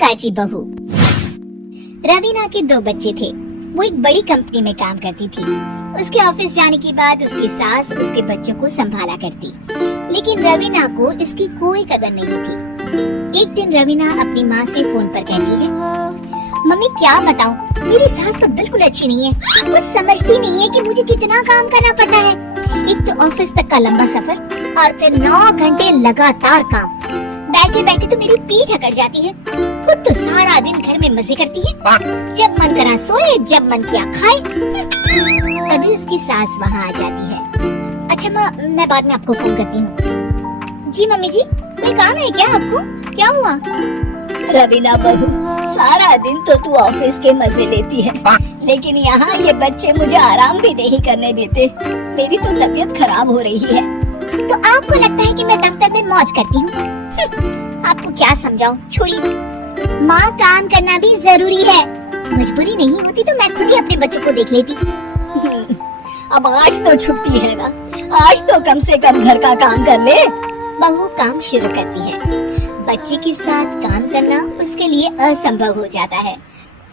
काजी बहू। रवीना के 2 बच्चे थे। वो एक बड़ी कंपनी में काम करती थी। उसके ऑफिस जाने के बाद उसकी सास उसके बच्चों को संभाला करती, लेकिन रवीना को इसकी कोई कदर नहीं थी। एक दिन रवीना अपनी माँ से फोन पर कहती है, मम्मी क्या बताऊं, मेरी सास तो बिल्कुल अच्छी नहीं है। कुछ समझती नहीं है कि मुझे कितना काम करना पड़ता है। एक तो ऑफिस तक का लंबा सफर और फिर 9 घंटे लगातार काम। बैठे बैठे तो मेरी पीठ अकड़ जाती है। खुद तो सारा दिन घर में मजे करती है, जब मन करा सोए, जब मन किया खाए। तभी उसकी सास वहाँ आ जाती है। अच्छा माँ, मैं बाद में आपको फोन करती हूँ। जी मम्मी जी, कोई काम है क्या आपको? क्या हुआ? रवीना बहू, सारा दिन तो तू ऑफिस के मजे लेती है, लेकिन यहाँ ये बच्चे मुझे आराम भी नहीं करने देते। मेरी तो तबीयत खराब हो रही है। तो आपको लगता है कि मैं दफ्तर में मौज करती हूँ? आपको क्या समझाऊं, छोड़िए। माँ, काम करना भी जरूरी है। मजबूरी नहीं होती तो मैं खुद ही अपने बच्चों को देख लेती। अब आज तो छुट्टी है ना, आज तो कम से कम घर का काम कर ले। बहू काम शुरू करती है। बच्चे के साथ काम करना उसके लिए असंभव हो जाता है।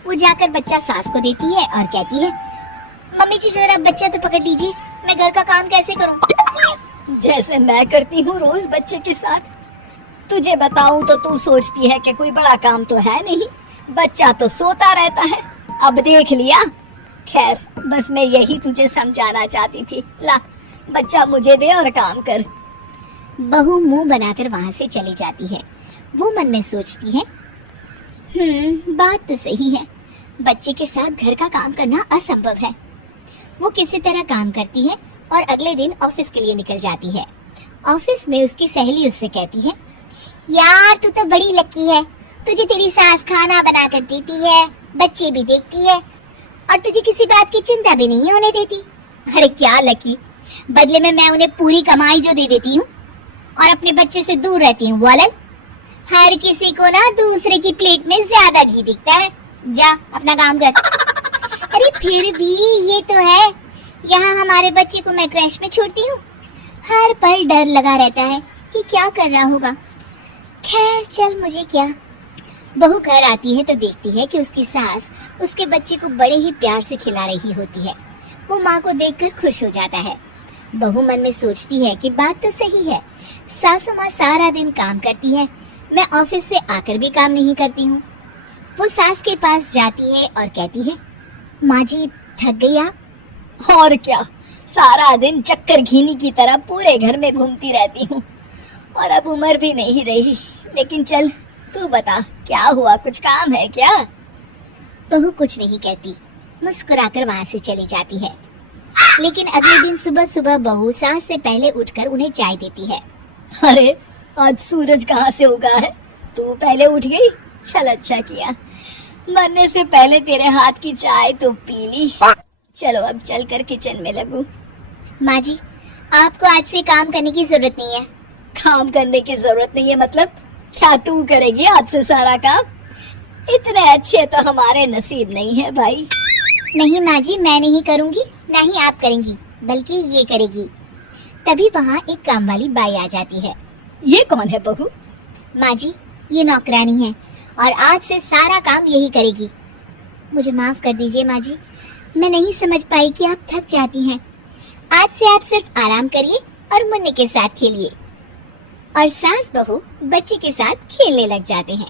वो जाकर बच्चा सास को देती है और कहती है, मम्मी जी जरा बच्चा तो पकड़ लीजिए, मैं घर का काम कैसे करूं? जैसे मैं करती हूँ रोज बच्चे के साथ। तुझे बताऊं तो तू सोचती है कि कोई बड़ा काम तो है नहीं, बच्चा तो सोता रहता है। अब देख लिया। खैर, बस मैं यही तुझे समझाना चाहती थी। ला, बच्चा मुझे दे और काम कर। बहू मुंह बनाकर वहाँ से चली जाती है। वो मन में सोचती है, बात तो सही है, बच्चे के साथ घर का काम करना असंभव है। वो किसी तरह काम करती है और अगले दिन ऑफिस के लिए निकल जाती है। ऑफिस में उसकी सहेली उससे कहती है, यार तू तो बड़ी लकी है, तुझे तेरी सास खाना बना कर देती है, बच्चे भी देखती है और तुझे किसी बात की चिंता भी नहीं होने देती। अरे क्या लकी, बदले में मैं उन्हें पूरी कमाई जो दे देती हूँ और अपने बच्चे से दूर रहती हूँ, वो अलग। हर किसी को ना दूसरे की प्लेट में ज्यादा घी दिखता है। जा अपना काम कर। अरे फिर भी ये तो है, यहाँ हमारे बच्चे को मैं क्रैश में छोड़ती हूँ, हर पल डर लगा रहता है कि क्या कर रहा होगा। खैर चल, मुझे क्या। बहू घर आती है तो देखती है कि उसकी सास उसके बच्चे को बड़े ही प्यार से खिला रही होती है। वो माँ को देखकर खुश हो जाता है। बहू मन में सोचती है कि बात तो सही है, सासू माँ सारा दिन काम करती है, मैं ऑफिस से आकर भी काम नहीं करती हूँ। वो सास के पास जाती है और कहती है, माँ जी थक गई आप? और क्या, सारा दिन चक्कर घीनी की तरह पूरे घर में घूमती रहती हूँ और अब उम्र भी नहीं रही। लेकिन चल तू बता, क्या हुआ, कुछ काम है क्या? बहू कुछ नहीं कहती, मुस्कुराकर वहाँ से चली जाती है। लेकिन अगले दिन सुबह सुबह बहू सास से पहले उठकर उन्हें चाय देती है। अरे आज सूरज कहाँ से उगा है, तू पहले उठ गई? चल अच्छा किया, मरने से पहले तेरे हाथ की चाय तो पी ली। चलो अब चलकर किचन में लगूं। माँ जी, आपको आज से काम करने की जरूरत नहीं है। काम करने की जरूरत नहीं है मतलब? क्या तू करेगी आज से सारा काम? इतने अच्छे तो हमारे नसीब नहीं है भाई। नहीं माँ जी, मैं नहीं करूँगी, ना ही आप करेंगी, बल्कि ये करेगी। तभी वहाँ एक काम वाली बाई आ जाती है। ये कौन है बहू? माँ जी, ये नौकरानी है और आज से सारा काम यही करेगी। मुझे माफ कर दीजिए माँ जी, मैं नहीं समझ पाई कि आप थक जाती हैं। आज से आप सिर्फ आराम करिए और मुन्ने के साथ खेलिए। और सास बहू बच्चे के साथ खेलने लग जाते हैं।